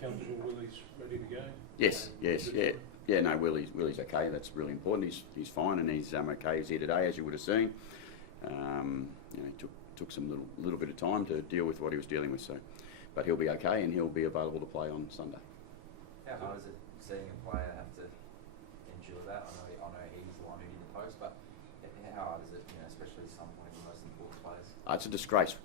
comfortable Willie's ready to go? Yes, yeah. Yeah, no, Willie's okay. That's really important. He's fine and he's okay. He's here today, as you would have seen. He took some little bit of time to deal with what he was dealing with. So, but he'll be okay and he'll be available to play on Sunday. How hard is it seeing a player have to endure that? I know he's the one who did the post, but how hard is it, especially at some point in the most important players? It's a disgrace.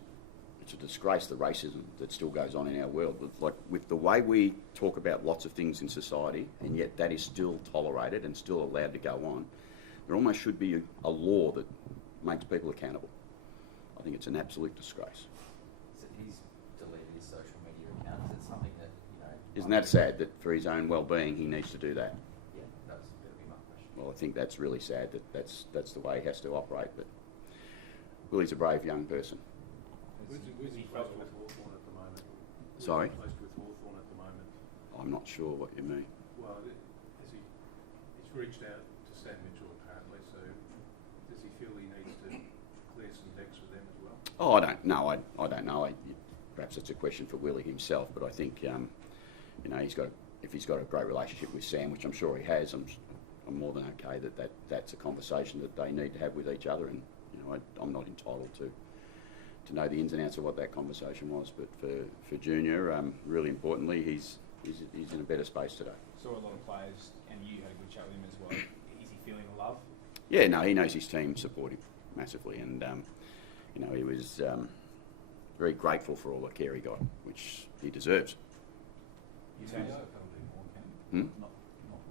It's a disgrace, the racism that still goes on in our world. With the way we talk about lots of things in society, and yet that is still tolerated and still allowed to go on, there almost should be a law that makes people accountable. I think it's an absolute disgrace. So he's deleted his social media account. Is it something that, Isn't that sad that for his own well-being he needs to do that? Yeah, that was going to be my question. Well, I think that's really sad that's the way he has to operate. But Willie's a brave young person. Who's he placed with Hawthorn at the moment? Sorry? Who's he placed with Hawthorn at the moment? I'm not sure what you mean. Well, he's reached out to Stan Mitchell apparently, so does he feel he needs to clear some decks with them as well? Oh, I don't know. I don't know. Perhaps it's a question for Willie himself, but I think if he's got a great relationship with Sam, which I'm sure he has, I'm more than okay that's a conversation that they need to have with each other, and I'm not entitled to know the ins and outs of what that conversation was. But for Junior, really importantly, he's in a better space today. Saw a lot of players, and you had a good chat with him as well. Is he feeling the love? Yeah, no, he knows his team support him massively, and he was very grateful for all the care he got, which he deserves. You Can say you open a bit more, can you? Not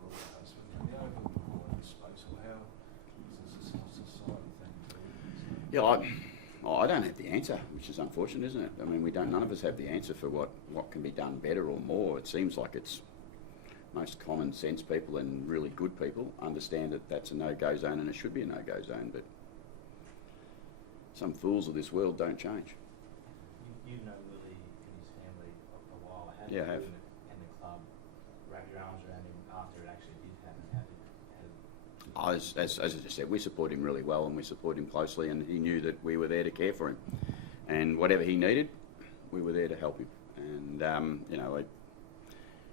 Will Rioli, but can you open a bit more in this space, or how is this a society thing? Yeah, I don't have the answer, which is unfortunate, isn't it? I mean, none of us have the answer for what can be done better or more. It seems like it's most common sense people and really good people understand that that's a no-go zone and it should be a no-go zone, but some fools of this world don't change. You've known Willie and his family for a while. How did Yeah, I you have. and the club wrap your arms around him after it actually did happen? As I just said, we support him really well and we support him closely, and he knew that we were there to care for him. And whatever he needed, we were there to help him. And,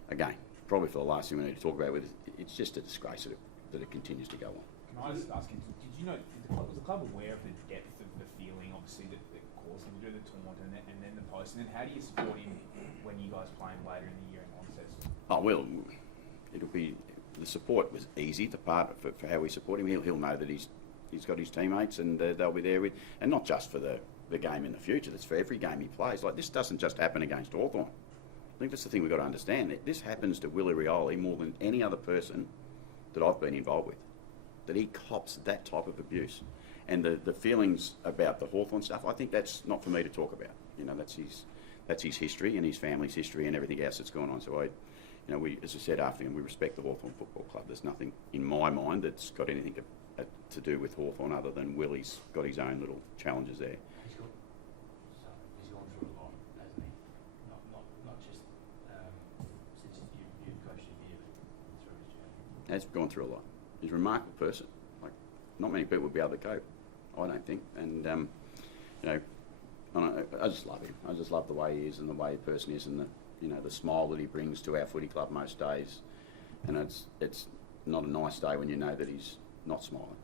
again, probably for the last thing we need to talk about, it's just a disgrace that it continues to go on. Can I just ask you, did you know, was the club aware of the depth of the feeling, obviously, that caused him to do the taunt and then the post? And then how do you support him when you guys play him later in the year in Onsets? Oh, well, the support was easy, the part for how we support him. He'll know that he's got his teammates and they'll be there with, and not just for the game in the future, that's for every game he plays. Like, this doesn't just happen against Hawthorn. I think that's the thing we've got to understand. This happens to Willie Rioli more than any other person that I've been involved with, that he cops that type of abuse. And the feelings about the Hawthorn stuff, I think that's not for me to talk about. That's his history and his family's history and everything else that's gone on. So we, as I said after him, we respect the Hawthorn Football Club. There's nothing in my mind that's got anything to do with Hawthorn other than Willie's got his own little challenges there. He's gone through a lot, hasn't he? Not just since you've coached him here, but through his journey. Has gone through a lot. He's a remarkable person. Like, not many people would be able to cope, I don't think. And I just love him. I just love the way he is and the way the person is, and the smile that he brings to our footy club most days. And it's not a nice day when you know that he's not smiling.